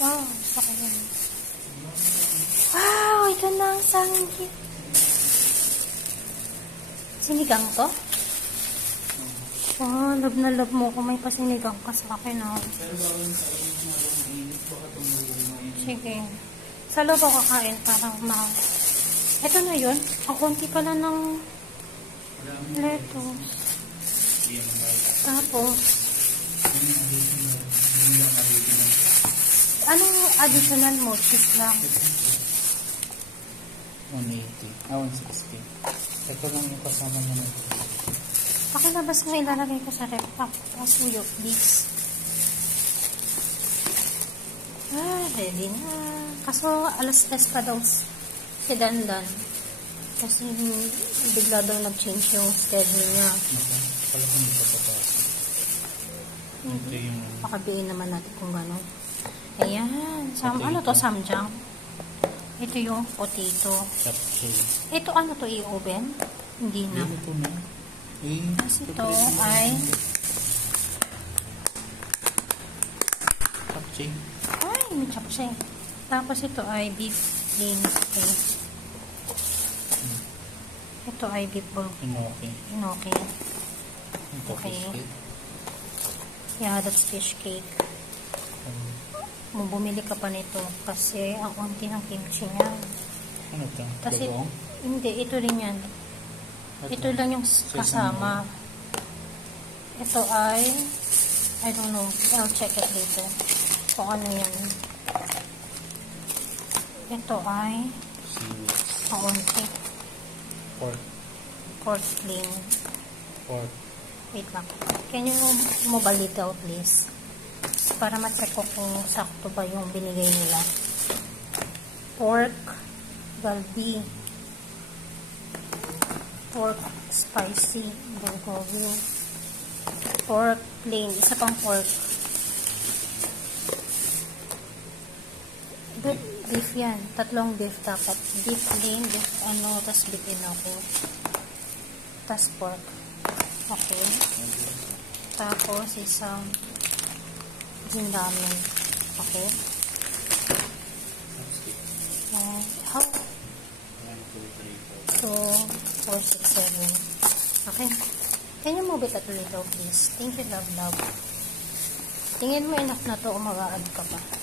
Wow, saka yan. Wow, ito na ang sanggit. Sinigang to? Oh, love na love mo kung may pasinigang ka sa akin. Oh. Sige. Sa loob ako kakain para ito na yun. Ang konti pala ng lettuce. Tapos, anong additional mo? Cheese lang. 180. 160. Ito lang yung kasama mo na ito. Pakilabas mo, ilalagay ko sa rep. Pasuyo, please. Ready na. Kaso, alas 3 pa daw si Dandan. Kasi bigla daw nag-change yung schedule niya. Pala kung hindi pa papasok. Ito yung... Pakabiin naman natin kung gano'n. Ayan. Ano to? Samjang. Ito yung potato. Capsule. Ito ano to? I-oven? Hindi na. Ito na. Tapos ito ay capsule. ay, may capsule. Tapos ito ay beef plain. Okay. Ito ay beef Inoki. inoki. Okay. Yeah, that's fish cake. Bumili ka pa nito kasi ang unti ng kimchi niya. Ano ito? Kasi, Bagong? hindi, ito rin yan. Ito lang yung kasama. Ito ay, I don't know, I'll check it later. Kung ano yan. Ito ay, ang unti. Pork. Pork plain. Pork. Wait lang. Can you mobile it out, please? Para ma-check ko kung sakto ba yung binigay nila. Pork galbi. Pork spicy. Bulgogi. Pork plain. Isa pang pork. Beef yan. Tatlong beef dapat. Beef plain, beef tas beef inoki. Tas pork. Okay. Tapos isang ramen. Okay. How? 1, 2, 3, 4. 4, 6, 7. Okay. Can you move it a little, please? Thank you, love, love. Tingin mo enough na to o mag-a-add ka pa.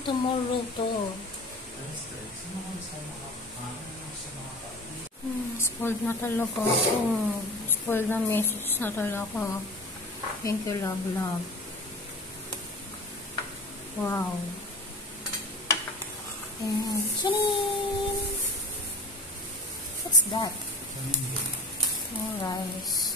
Tomorrow to. Spoiled na talaga ako. Spoiled na message na talaga. Thank you, love, love. Wow. And, chanin! What's that? Oh, rice.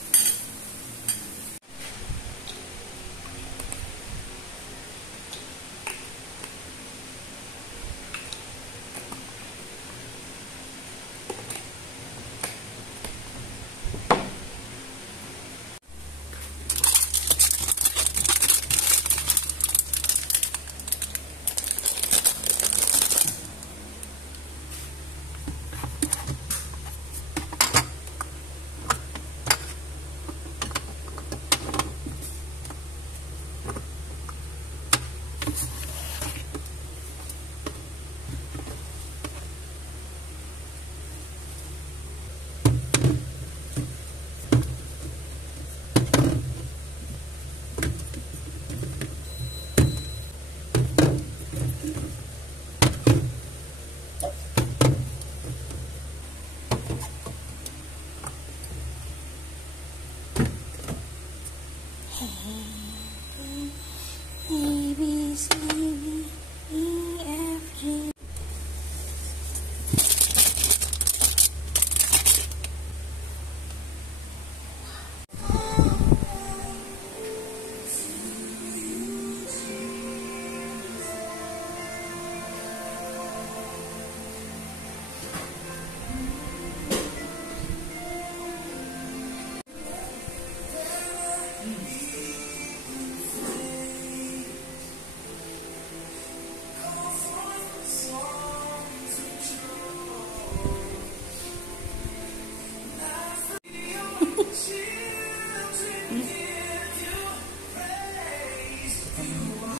Hmm?